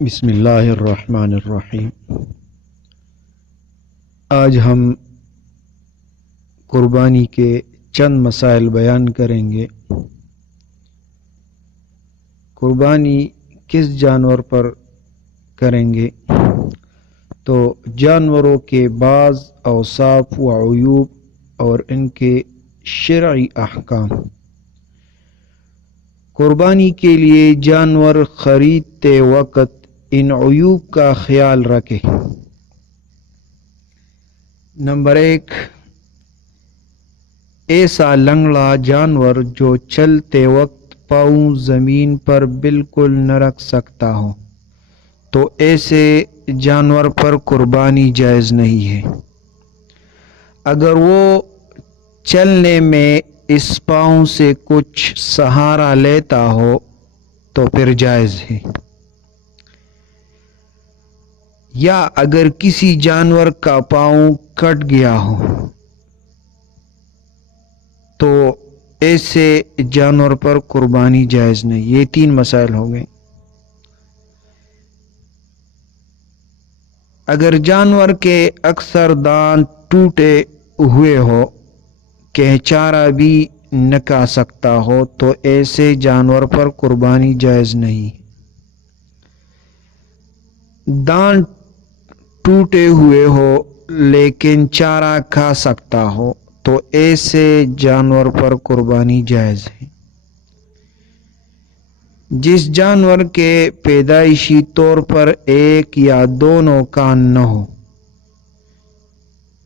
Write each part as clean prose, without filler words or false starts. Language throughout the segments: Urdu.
بسم اللہ الرحمن الرحیم۔ آج ہم قربانی کے چند مسائل بیان کریں گے۔ قربانی کس جانور پر کریں گے؟ تو جانوروں کے بعض اوصاف و عیوب اور ان کے شرعی احکام۔ قربانی کے لیے جانور خریدتے وقت ان عیوب کا خیال رکھیں۔ نمبر 1، ایسا لنگڑا جانور جو چلتے وقت پاؤں زمین پر بالکل نہ رکھ سکتا ہو تو ایسے جانور پر قربانی جائز نہیں ہے۔ اگر وہ چلنے میں اس پاؤں سے کچھ سہارا لیتا ہو تو پھر جائز ہے، یا اگر کسی جانور کا پاؤں کٹ گیا ہو تو ایسے جانور پر قربانی جائز نہیں۔ یہ 3 مسائل ہو گئے۔ اگر جانور کے اکثر دانت ٹوٹے ہوئے ہو کہ چارہ بھی نہ کھا سکتا ہو تو ایسے جانور پر قربانی جائز نہیں۔ دانت ٹوٹے ہوئے ہو لیکن چارہ کھا سکتا ہو تو ایسے جانور پر قربانی جائز ہے۔ جس جانور کے پیدائشی طور پر ایک یا دونوں کان نہ ہو،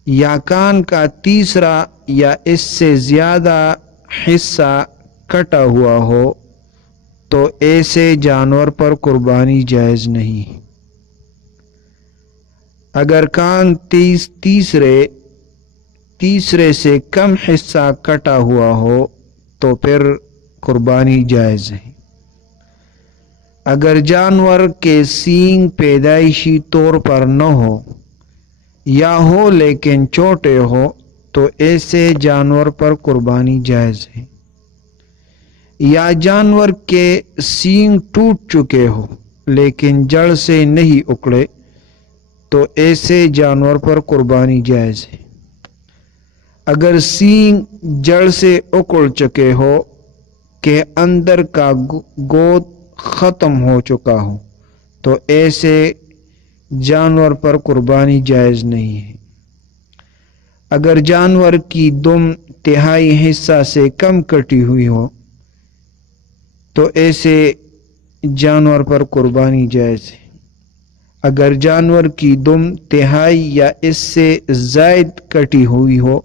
یا کان کا تیسرا یا اس سے زیادہ حصہ کٹا ہوا ہو تو ایسے جانور پر قربانی جائز نہیں۔ اگر کان تیسرے سے کم حصہ کٹا ہوا ہو تو پھر قربانی جائز ہے۔ اگر جانور کے سینگ پیدائشی طور پر نہ ہو یا ہو لیکن چھوٹے ہو تو ایسے جانور پر قربانی جائز ہے۔ یا جانور کے سینگ ٹوٹ چکے ہو لیکن جڑ سے نہیں اکھڑے تو ایسے جانور پر قربانی جائز ہے۔ اگر سینگ جڑ سے اکھڑ چکے ہو کہ اندر کا گوشت ختم ہو چکا ہو تو ایسے جانور پر قربانی جائز نہیں ہے۔ اگر جانور کی دم تہائی حصہ سے کم کٹی ہوئی ہو تو ایسے جانور پر قربانی جائز ہے۔ اگر جانور کی دم تہائی یا اس سے زائد کٹی ہوئی ہو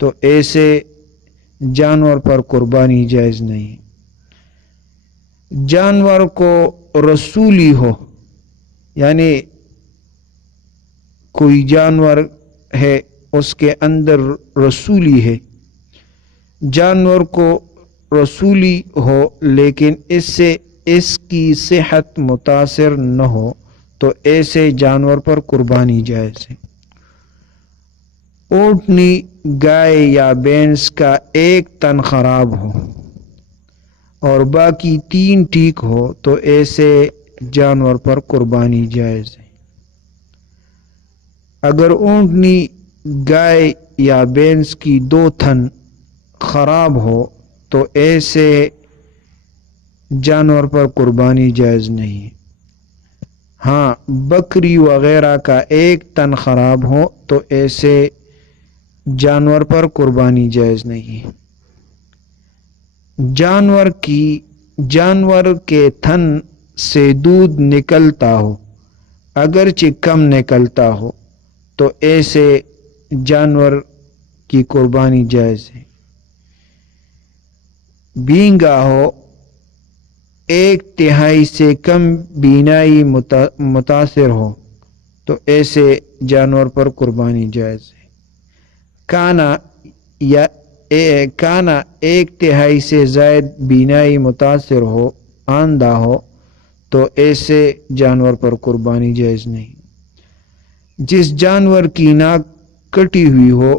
تو ایسے جانور پر قربانی جائز نہیں۔ جانور کو رسولی ہو، یعنی کوئی جانور ہے اس کے اندر رسولی ہے، جانور کو رسولی ہو لیکن اس سے اس کی صحت متاثر نہ ہو تو ایسے جانور پر قربانی جائز ہے۔ اونٹنی، گائے یا بھینس کا ایک تن خراب ہو اور باقی 3 ٹھیک ہو تو ایسے جانور پر قربانی جائز ہے۔ اگر اونٹنی، گائے یا بھینس کی 2 تھن خراب ہو تو ایسے جانور پر قربانی جائز نہیں۔ ہاں، بکری وغیرہ کا 1 تن خراب ہو تو ایسے جانور پر قربانی جائز نہیں۔ جانور کے تھن سے دودھ نکلتا ہو اگرچہ کم نکلتا ہو تو ایسے جانور کی قربانی جائز ہے۔ بینگا ہو، 1/3 سے کم بینائی متاثر ہو تو ایسے جانور پر قربانی جائز ہے۔ کانا 1/3 سے زائد بینائی متاثر ہو، اندھا ہو تو ایسے جانور پر قربانی جائز نہیں۔ جس جانور کی ناک کٹی ہوئی ہو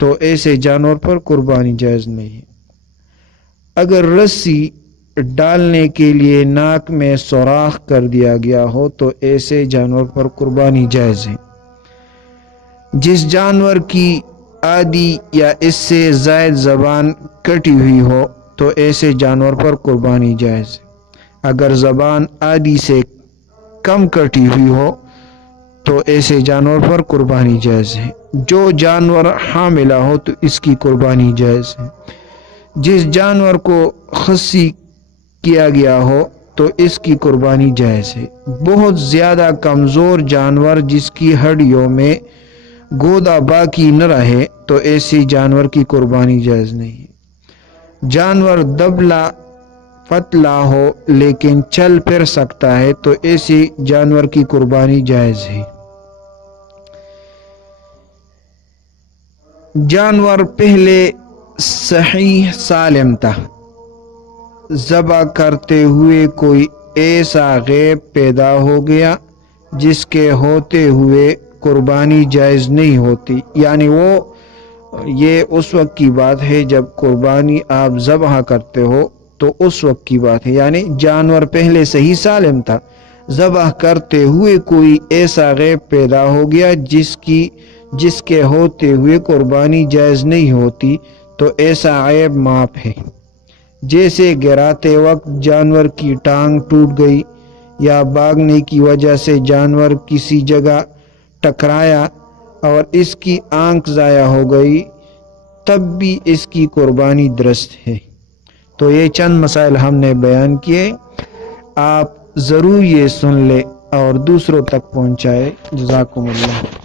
تو ایسے جانور پر قربانی جائز نہیں۔ اگر رسی ڈالنے کے لیے ناک میں سوراخ کر دیا گیا ہو تو ایسے جانور پر قربانی جائز ہے۔ جس جانور کی آدھی یا اس سے زائد زبان کٹی ہوئی ہو تو ایسے جانور پر قربانی جائز ہے۔ اگر زبان آدھی سے کم کٹی ہوئی ہو تو ایسے جانور پر قربانی جائز ہے۔ جو جانور حاملہ ہو تو اس کی قربانی جائز ہے۔ جس جانور کو خصی کیا گیا ہو تو اس کی قربانی جائز ہے۔ بہت زیادہ کمزور جانور جس کی ہڈیوں میں گودا باقی نہ رہے تو ایسی جانور کی قربانی جائز نہیں ہے۔ جانور دبلا پتلا ہو لیکن چل پھر سکتا ہے تو ایسی جانور کی قربانی جائز ہے۔ جانور پہلے صحیح سالم تھا، ذبح کرتے ہوئے کوئی ایسا غیب پیدا ہو گیا جس کے ہوتے ہوئے قربانی جائز نہیں ہوتی، یعنی یہ اس وقت کی بات ہے جب قربانی آپ ذبح کرتے ہو تو اس وقت کی بات ہے، یعنی جانور پہلے سے ہی سالم تھا، ذبح کرتے ہوئے کوئی ایسا غیب پیدا ہو گیا جس کے ہوتے ہوئے قربانی جائز نہیں ہوتی تو ایسا عیب معاف ہے۔ جیسے گراتے وقت جانور کی ٹانگ ٹوٹ گئی یا بھاگنے کی وجہ سے جانور کسی جگہ ٹکرایا اور اس کی آنکھ ضائع ہو گئی تب بھی اس کی قربانی درست ہے۔ تو یہ چند مسائل ہم نے بیان کیے، آپ ضرور یہ سن لیں اور دوسروں تک پہنچائے۔ جزاکم اللہ۔